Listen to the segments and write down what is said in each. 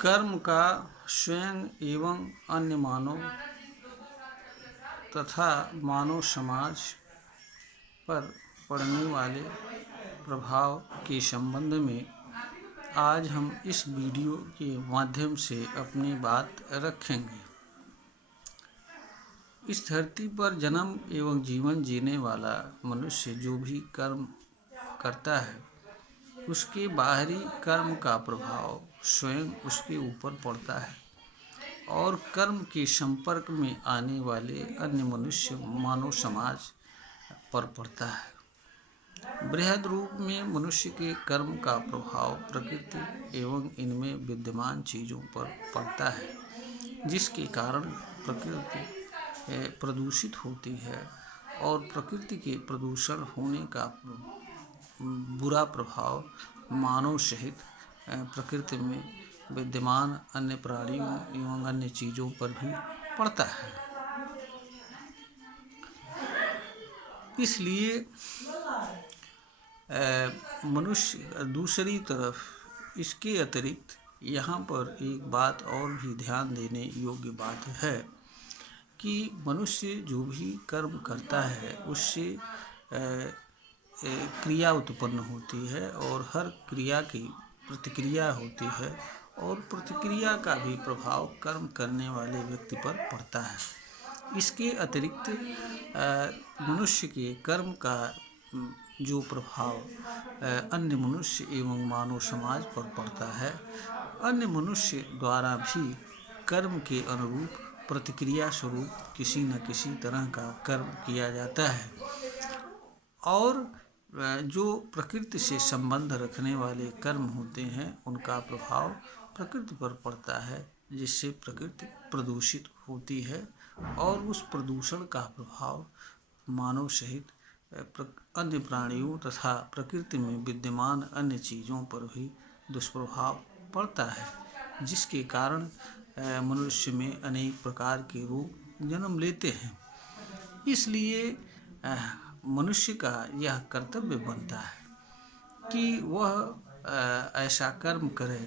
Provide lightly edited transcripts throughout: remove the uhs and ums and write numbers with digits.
कर्म का स्वयं एवं अन्य मानव तथा मानव समाज पर पड़ने वाले प्रभाव के संबंध में आज हम इस वीडियो के माध्यम से अपनी बात रखेंगे। इस धरती पर जन्म एवं जीवन जीने वाला मनुष्य जो भी कर्म करता है उसके बाहरी कर्म का प्रभाव स्वयं उसके ऊपर पड़ता है और कर्म के संपर्क में आने वाले अन्य मनुष्य मानव समाज पर पड़ता है। बृहद रूप में मनुष्य के कर्म का प्रभाव प्रकृति एवं इनमें विद्यमान चीज़ों पर पड़ता है, जिसके कारण प्रकृति प्रदूषित होती है और प्रकृति के प्रदूषण होने का बुरा प्रभाव मानव सहित प्रकृति में विद्यमान अन्य प्राणियों एवं अन्य चीज़ों पर भी पड़ता है। इसलिए मनुष्य दूसरी तरफ इसके अतिरिक्त यहाँ पर एक बात और भी ध्यान देने योग्य बात है कि मनुष्य जो भी कर्म करता है उससे क्रिया उत्पन्न होती है और हर क्रिया की प्रतिक्रिया होती है और प्रतिक्रिया का भी प्रभाव कर्म करने वाले व्यक्ति पर पड़ता है। इसके अतिरिक्त मनुष्य के कर्म का जो प्रभाव अन्य मनुष्य एवं मानव समाज पर पड़ता है, अन्य मनुष्य द्वारा भी कर्म के अनुरूप प्रतिक्रिया स्वरूप किसी न किसी तरह का कर्म किया जाता है और जो प्रकृति से संबंध रखने वाले कर्म होते हैं उनका प्रभाव प्रकृति पर पड़ता है, जिससे प्रकृति प्रदूषित होती है और उस प्रदूषण का प्रभाव मानव सहित अन्य प्राणियों तथा प्रकृति में विद्यमान अन्य चीज़ों पर भी दुष्प्रभाव पड़ता है, जिसके कारण मनुष्य में अनेक प्रकार के रोग जन्म लेते हैं। इसलिए मनुष्य का यह कर्तव्य बनता है कि वह ऐसा कर्म करे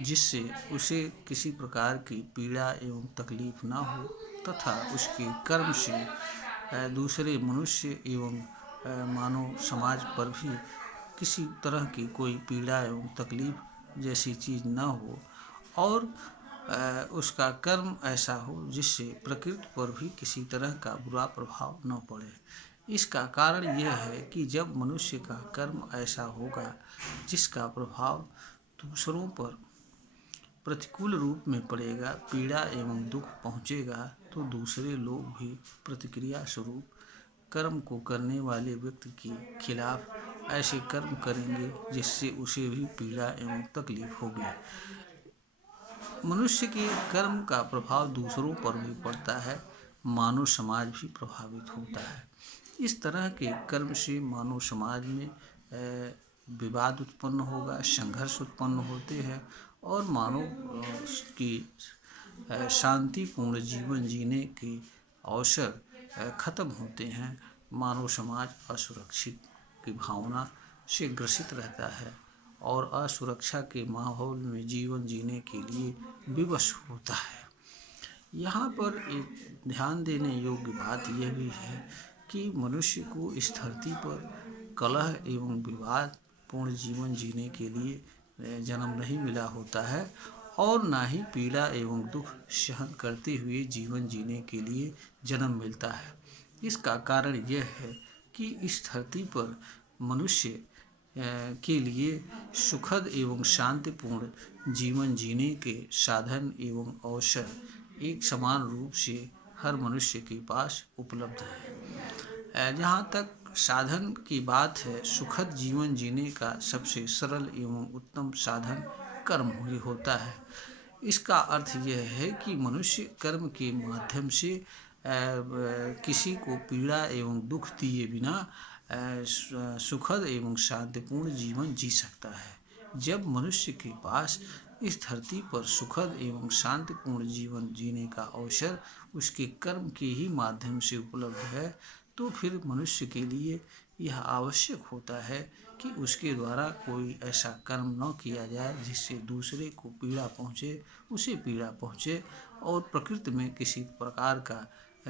जिससे उसे किसी प्रकार की पीड़ा एवं तकलीफ ना हो तथा उसके कर्म से दूसरे मनुष्य एवं मानव समाज पर भी किसी तरह की कोई पीड़ा एवं तकलीफ जैसी चीज़ ना हो और उसका कर्म ऐसा हो जिससे प्रकृति पर भी किसी तरह का बुरा प्रभाव न पड़े। इसका कारण यह है कि जब मनुष्य का कर्म ऐसा होगा जिसका प्रभाव दूसरों पर प्रतिकूल रूप में पड़ेगा, पीड़ा एवं दुख पहुँचेगा, तो दूसरे लोग भी प्रतिक्रिया स्वरूप कर्म को करने वाले व्यक्ति के खिलाफ ऐसे कर्म करेंगे जिससे उसे भी पीड़ा एवं तकलीफ होगी। मनुष्य के कर्म का प्रभाव दूसरों पर भी पड़ता है, मानव समाज भी प्रभावित होता है। इस तरह के कर्म से मानव समाज में विवाद उत्पन्न होगा, संघर्ष उत्पन्न होते हैं और मानव की शांतिपूर्ण जीवन जीने के अवसर खत्म होते हैं। मानव समाज असुरक्षित की भावना से ग्रसित रहता है और असुरक्षा के माहौल में जीवन जीने के लिए विवश होता है। यहाँ पर एक ध्यान देने योग्य बात यह भी है कि मनुष्य को इस धरती पर कलह एवं विवाद पूर्ण जीवन जीने के लिए जन्म नहीं मिला होता है और ना ही पीड़ा एवं दुख सहन करते हुए जीवन जीने के लिए जन्म मिलता है। इसका कारण यह है कि इस धरती पर मनुष्य के लिए सुखद एवं शांतिपूर्ण जीवन जीने के साधन एवं अवसर एक समान रूप से हर मनुष्य के पास उपलब्ध है। जहाँ तक साधन की बात है, सुखद जीवन जीने का सबसे सरल एवं उत्तम साधन कर्म ही होता है। इसका अर्थ यह है कि मनुष्य कर्म के माध्यम से किसी को पीड़ा एवं दुख दिए बिना सुखद एवं शांतिपूर्ण जीवन जी सकता है। जब मनुष्य के पास इस धरती पर सुखद एवं शांतिपूर्ण जीवन जीने का अवसर उसके कर्म के ही माध्यम से उपलब्ध है, तो फिर मनुष्य के लिए यह आवश्यक होता है कि उसके द्वारा कोई ऐसा कर्म न किया जाए जिससे दूसरे को पीड़ा पहुँचे, उसे पीड़ा पहुँचे और प्रकृति में किसी प्रकार का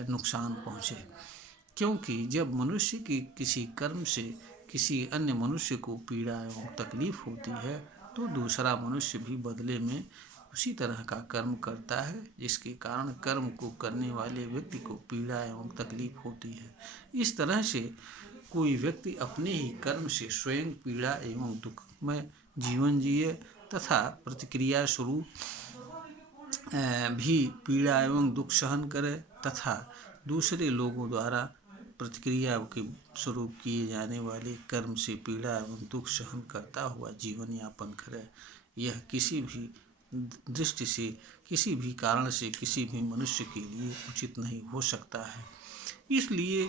नुकसान पहुँचे। क्योंकि जब मनुष्य की किसी कर्म से किसी अन्य मनुष्य को पीड़ा एवं तकलीफ होती है, तो दूसरा मनुष्य भी बदले में उसी तरह का कर्म करता है, जिसके कारण कर्म को करने वाले व्यक्ति को पीड़ा एवं तकलीफ होती है। इस तरह से कोई व्यक्ति अपने ही कर्म से स्वयं पीड़ा एवं दुख में जीवन जिए तथा प्रतिक्रिया स्वरूप भी पीड़ा एवं दुख सहन करे तथा दूसरे लोगों द्वारा प्रतिक्रिया के स्वरूप किए जाने वाले कर्म से पीड़ा एवं दुख सहन करता हुआ जीवन यापन करे। यह किसी भी दृष्टि से, किसी भी कारण से किसी भी मनुष्य के लिए उचित नहीं हो सकता है। इसलिए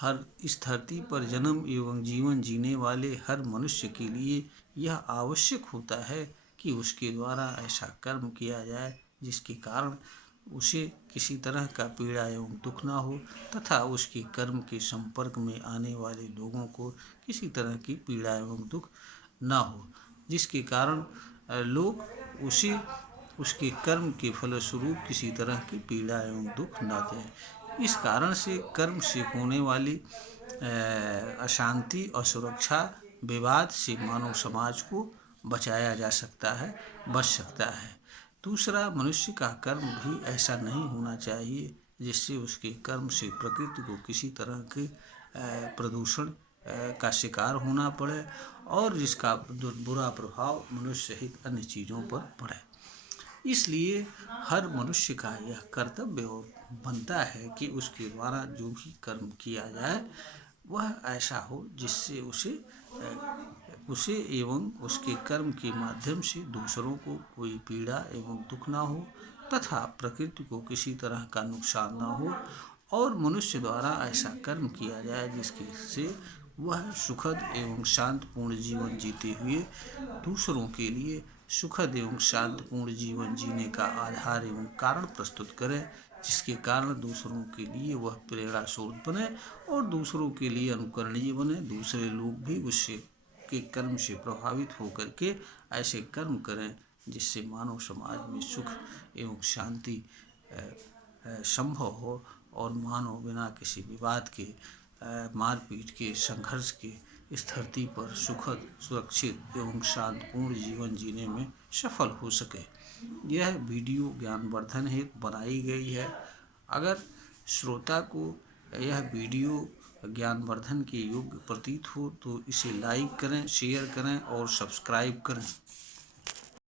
हर इस धरती पर जन्म एवं जीवन जीने वाले हर मनुष्य के लिए यह आवश्यक होता है कि उसके द्वारा ऐसा कर्म किया जाए जिसके कारण उसे किसी तरह का पीड़ा एवं दुख ना हो तथा उसके कर्म के संपर्क में आने वाले लोगों को किसी तरह की पीड़ा एवं दुख ना हो, जिसके कारण लोग उसे उसके कर्म के फलस्वरूप किसी तरह की पीड़ा एवं दुख ना दें। इस कारण से कर्म से होने वाली अशांति, असुरक्षा, विवाद से मानव समाज को बचाया जा सकता है, बच सकता है। दूसरा, मनुष्य का कर्म भी ऐसा नहीं होना चाहिए जिससे उसके कर्म से प्रकृति को किसी तरह के प्रदूषण का शिकार होना पड़े और जिसका बुरा प्रभाव मनुष्य सहित अन्य चीज़ों पर पड़े। इसलिए हर मनुष्य का यह कर्तव्य बनता है कि उसके द्वारा जो भी कर्म किया जाए वह ऐसा हो जिससे उसे एवं उसके कर्म के माध्यम से दूसरों को कोई पीड़ा एवं दुख ना हो तथा प्रकृति को किसी तरह का नुकसान ना हो और मनुष्य द्वारा ऐसा कर्म किया जाए जिसके से वह सुखद एवं शांतिपूर्ण जीवन जीते हुए दूसरों के लिए सुखद एवं शांतिपूर्ण जीवन जीने का आधार एवं कारण प्रस्तुत करे, जिसके कारण दूसरों के लिए वह प्रेरणा स्रोत बने और दूसरों के लिए अनुकरणीय बने। दूसरे लोग भी उससे के कर्म से प्रभावित होकर के ऐसे कर्म करें जिससे मानव समाज में सुख एवं शांति संभव हो और मानव बिना किसी विवाद के, मारपीट के, संघर्ष के इस धरती पर सुखद, सुरक्षित एवं शांतिपूर्ण जीवन जीने में सफल हो सके। यह वीडियो ज्ञानवर्धन हेतु बनाई गई है। अगर श्रोता को यह वीडियो ज्ञानवर्धन के योग्य प्रतीत हो तो इसे लाइक करें, शेयर करें और सब्सक्राइब करें।